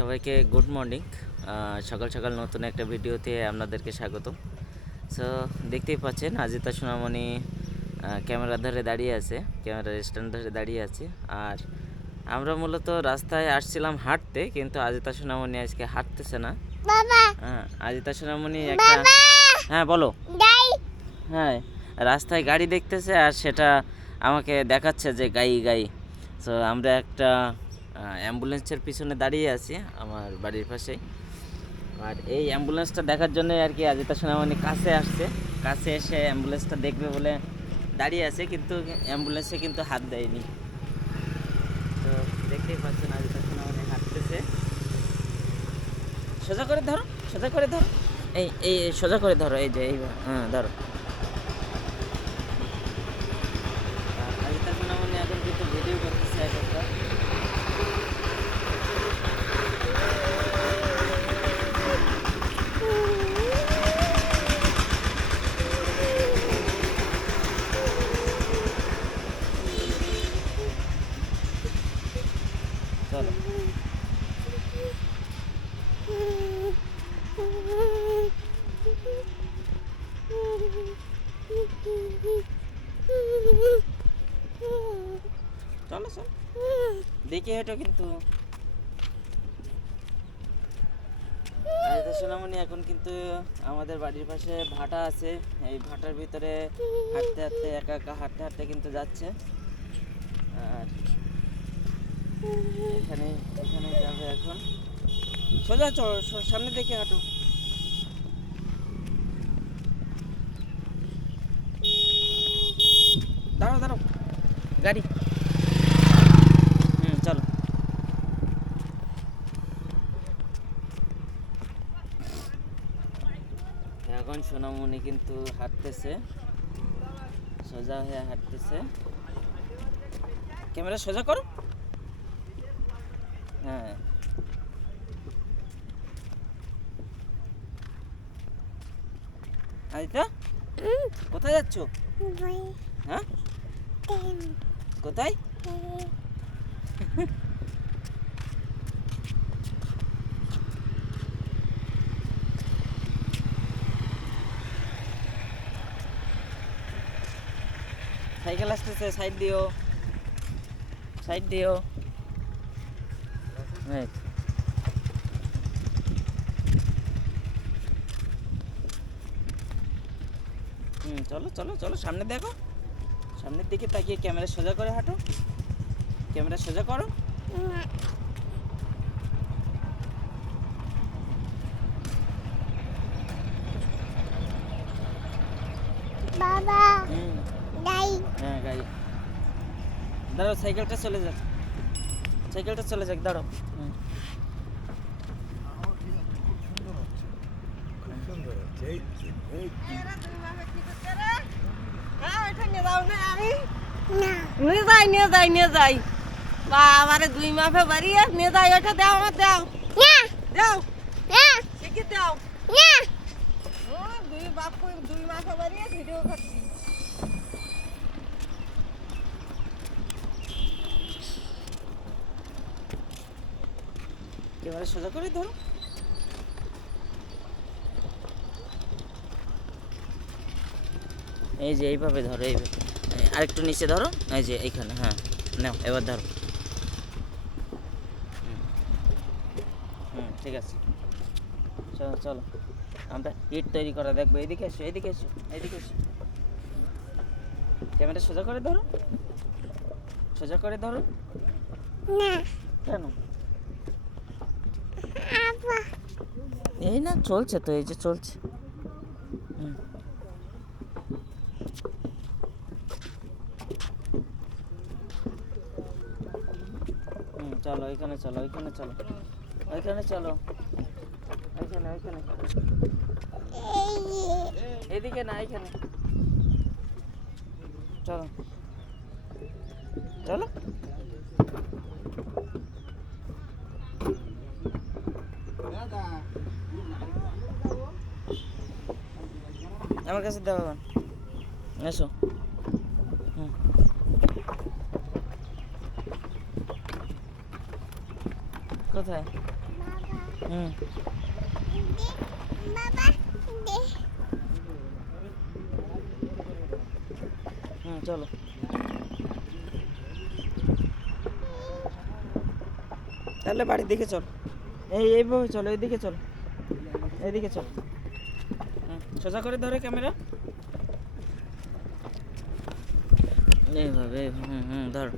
সবাইকে good morning. সকাল সকাল নতুন একটা ভিডিওতে আপনাদেরকে স্বাগত সো দেখতেই পাচ্ছেন আজিতা সোনামণি ক্যামেরা ধরে দাঁড়িয়ে আছে ক্যামেরার স্ট্যান্ড ধরে দাঁড়িয়ে আছে। আর আমরা মূলত রাস্তায় আসছিলাম হাঁটতে কিন্তু আজিতা সোনামণি আজকে হাঁটতেছে না। হ্যাঁ আজিতা সোনামণি একটা হ্যাঁ বলো। হ্যাঁ রাস্তায় গাড়ি দেখতেছে আর সেটা আমাকে দেখাচ্ছে যে গাই গাই। সো আমরা একটা অ্যাম্বুলেন্সের পিছনে দাঁড়িয়ে আছি, আমার বাড়ির পাশেই। আর এই অ্যাম্বুলেন্সটা দেখার জন্য আর কি আজিতা সোনামণি কাছে আসছে। কাছে এসে অ্যাম্বুলেন্সটা দেখবে বলে দাঁড়িয়ে আছে, কিন্তু অ্যাম্বুলেন্সে কিন্তু হাত দেয়নি। তো দেখতেই পাচ্ছেন আজিতা সোনামণি হাঁটতেছে। সোজা করে ধরো, সোজা করে ধরো। এই এই, সোজা করে ধরো, এই যে, এই হ্যাঁ ধরো আর আজিতা সোনামণি এখন কিন্তু ভিডিও করতেছে এক একটা চলো চলো চলো। দেখে হেঁটো কিন্তু। সোনামণি এখন কিন্তু আমাদের বাড়ির পাশে ভাটা আছে। এই ভাটার ভিতরে হাঁটতে হাঁটতে একা একা হাঁটতে হাঁটতে কিন্তু যাচ্ছে। আর এখানে এখানে যাবে এখন। সোজা চল সামনে দেখে হাঁটো। দাঁড়াও দাঁড়াও। গাড়ি। হুম চলো। এখন সোনামণি কিন্তু হাঁটতেছে। সোজা হয়ে হাঁটতেছে। ক্যামেরা সোজা করো। হ্যাঁ। আদিতা কোথায় যাচ্ছ? হ্যাঁ? কোথায়? সাইকেল আসতেছে সাইড দিও। সাইড দিও। হুম চলো চলো চলো সামনে দেখো। সামনের দিকে তাকিয়ে ক্যামেরা সোজা করে হাঁটো। ক্যামেরা সোজা করো। বাবা হ্যাঁ গাড়ি। দাঁড়াও সাইকেলটা চলে যাক। সাইকেলটা চলে যাক দাঁড়াও। হুম। না নিয়ে নিয়ে যাই নিয়ে যাই দুই মাপে বাড়িয়ে নিয়ে যাই ওটা দাও আমার দাও দুই দুই ভিডিও করছি ক্যামেরা সোজা করে ধরো। এই যে এইভাবে ধরো এইভাবে এই, আরেকটু নিচে ধরো এই যে এইখানে হ্যাঁ নাও এবার ধরো। হুম। হুম ঠিক আছে। চলো চলো। আমরা ইট তৈরি করা দেখব এদিকে এসো এদিকে এসো এদিকে এসো। ক্যামেরা সোজা করে ধরো। সোজা করে ধরো। না। কেন? এই না চলছে তো এই যে চলছে। হুম। হুম চলো ওইখানে চলো ওইখানে চলো ওইখানে চলো। ওইখানে ওইখানে। এদিকে না এইখানে চলো। চলো। আমার কাছে দাও এসো হুম। কোথায়? হুম। হুম চলো। তাহলে বাড়ির দিকে চল। এই এইভাবে চল এইদিকে চল। এইদিকে চল। হুম, সোজা করে ধরে ক্যামেরা। এইভাবে হুম হুম ধর।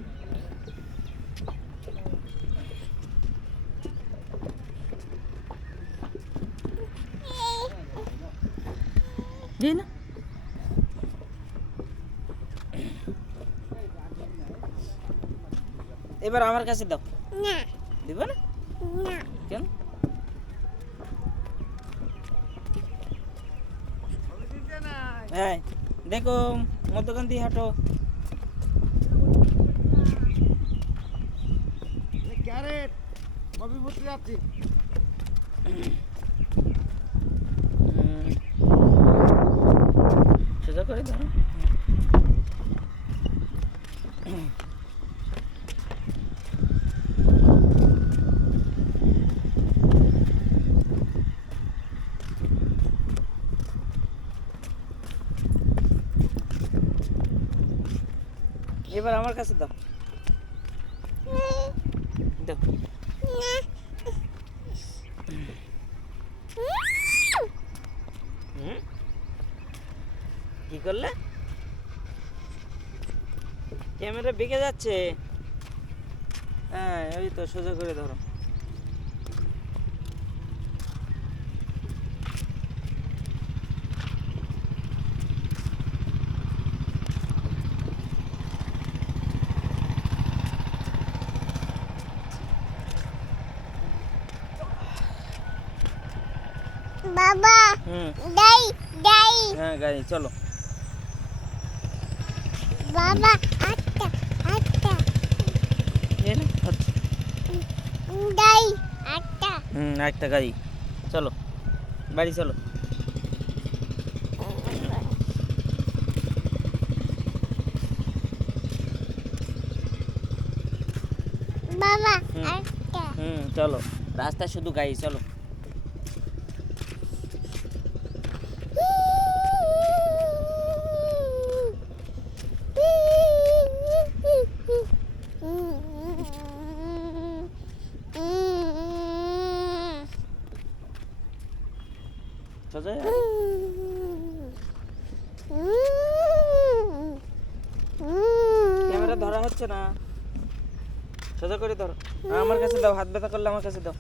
দিই না এবার আমার কাছে দাও। না। দিব না? না। কেন? হ্যাঁ দেখো মধ্যখান দিয়ে হাঁটো। ক্যারেট কবি বুঝতে যাচ্ছি হুম। সোজা করে ধরো এবার আমার কাছে দাও। দাও হুম? কি করলে? ক্যামেরা বেঁকে যাচ্ছে। হ্যাঁ ওই তো সোজা করে ধরো। বাবা হুম। দাই দাই হ্যাঁ গাড়ি চলো। বাবা আটটা আটটা এই হাত। দাই আটটা হুম একটা গাড়ি। চলো বাড়ি চলো। বাবা। আটটা হুম চলো। রাস্তায় শুধু গাড়ি চলো। সোজা ক্যামেরা ধরা হচ্ছে না। সোজা করে ধর। আমার কাছে দাও, হাত ব্যথা করলে আমার কাছে দাও।